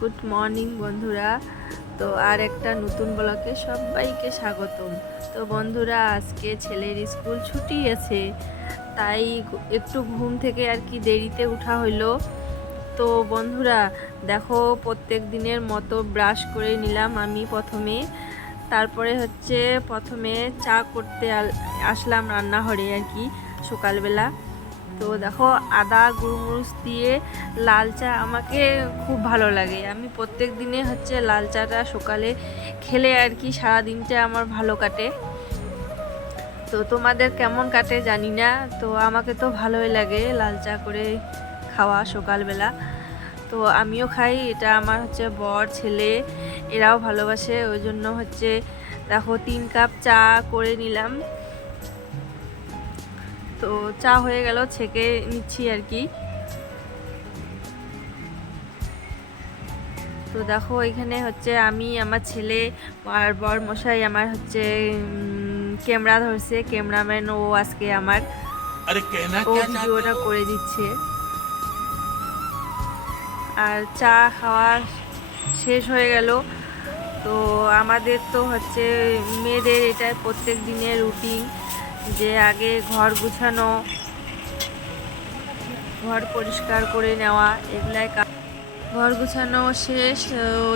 Good morning বন্ধুরা। তো আর একটা নতুন ব্লকে সবাইকে স্বাগতম। তো বন্ধুরা, আজকে ছেলের স্কুল ছুটি আছে, তাই একটু ঘুম থেকে আর কি দেরিতে উঠা হইল। তো বন্ধুরা, দেখো, প্রত্যেক দিনের মতো ব্রাশ করে নিলাম আমি প্রথমে। তারপরে হচ্ছে প্রথমে চা করতে আসলাম রান্নাঘরে আর কি সকালবেলা। তো দেখো আদা গুলমরিচ দিয়ে লাল চা আমাকে খুব ভালো লাগে। আমি প্রত্যেক দিনে হচ্ছে লাল চাটা সকালে খেলে আর কি সারা দিনটা আমার ভালো কাটে। তো তোমাদের কেমন কাটে জানি না, তো আমাকে তো ভালোই লাগে লাল চা করে খাওয়া সকালবেলা। তো আমিও খাই, এটা আমার হচ্ছে বর, ছেলে, এরাও ভালোবাসে, ওই জন্য হচ্ছে দেখো তিন কাপ চা করে নিলাম। তো চা হয়ে গেল ছেঁকে নিচ্ছি আর কি। তো দেখো এখানে হচ্ছে আমি আমার ছেলে আর বর মশাই আমার হচ্ছে ক্যামেরা ধরছে। ক্যামেরাম্যান ও আজকে আমার। ও ভিডিওটা করে দিচ্ছে। আর চা খাওয়া শেষ হয়ে গেল। তো আমাদের তো হচ্ছে মেয়েদের এটা প্রত্যেক দিনের রুটিন। যে আগে ঘর গুছানো, ঘর পরিষ্কার করে নেওয়া, এগুলাই ঘর গুছানো শেষ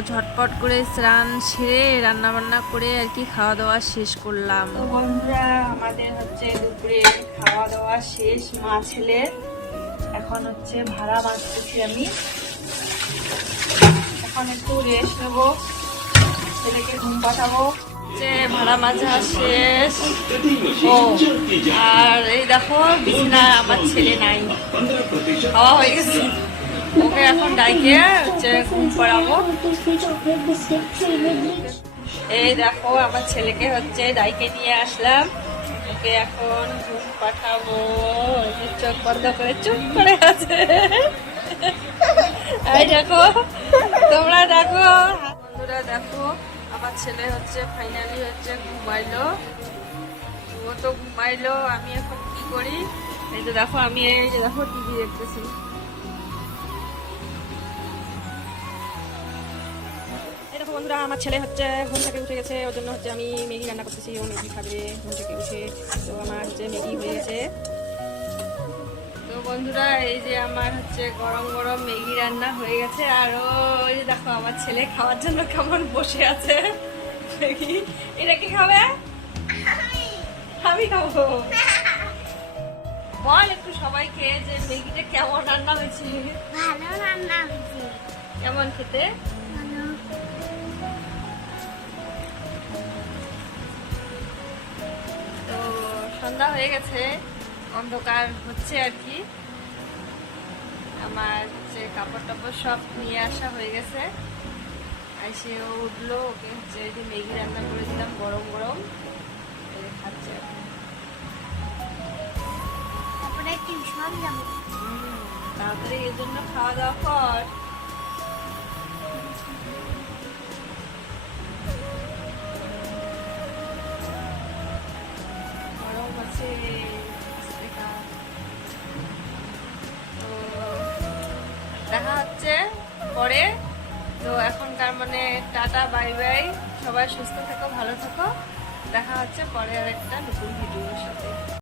ঝটপট করে স্নান সেরে রান্না বান্না করে আর কি খাওয়া দাওয়া শেষ করলাম। তো বন্ধুরা, আমাদের হচ্ছে দুপুরে খাওয়া দাওয়া শেষ, মা ছেলের এখন হচ্ছে ভাড়া মাছতেছি আমি। এখন একটু রেস্ট নেব, ছেলেকে ঘুম পাঠাবো। যে ভাড়া মাজা শেষ। ও, আর এই দেখো, বিছনা আমার ছেলে নাই। খাওয়া হয়ে গেছে। ওকে এখন ডাইকে হচ্ছে ঘুম পড়াবো এই দেখো, আমার ছেলেকে হচ্ছে ডাইকে নিয়ে আসলাম। ওকে এখন ঘুম পাঠাবো। চোখ বন্ধ করে চুপ করে আছে। এই দেখো, তোমরা দেখো। বন্ধুরা দেখো আমার ছেলে হচ্ছে ফাইনালি হচ্ছে ঘুমাইলো। ও তো ঘুমাইলো, আমি এখন কি করি? এই তো দেখো, আমি এই যে দেখো টিভি দেখতেছি। বন্ধুরা, আমার ছেলে হচ্ছে ঘুম থেকে উঠে গেছে, ওর জন্য হচ্ছে আমি ম্যাগি রান্না করতেছি, ও ম্যাগি খাবে, ঘুম থেকে উঠে। তো আমার হচ্ছে ম্যাগি হয়ে গেছে। তো বন্ধুরা এই যে আমার হচ্ছে গরম গরম ম্যাগি রান্না হয়ে গেছে। আর ওই যে দেখো আমার ছেলে খাওয়ার জন্য কেমন বসে আছে। ম্যাগি এটা কি খাবে? আমি খাব। বল একটু সবাইকে যে ম্যাগিটা কেমন রান্না হয়েছে। ভালো রান্না হয়েছে। কেমন খেতে? তো সন্ধ্যা হয়ে গেছে। অন্ধকার হচ্ছে আর কি। আমার যে কাপড় টাপড় সব নিয়ে আসা হয়ে গেছে। আর ও উঠল ওকে হচ্ছে মেঘি যে ম্যাগি রান্না করেছিলাম গরম গরম। খাচ্ছে তাড়াতাড়ি এর জন্য খাওয়া দাওয়া কর। পরে। তো এখনকার মানে টাটা, বাই বাই। সবাই সুস্থ থাকো, ভালো থাকো। দেখা হচ্ছে পরে আর একটা নতুন ভিডিওর সাথে।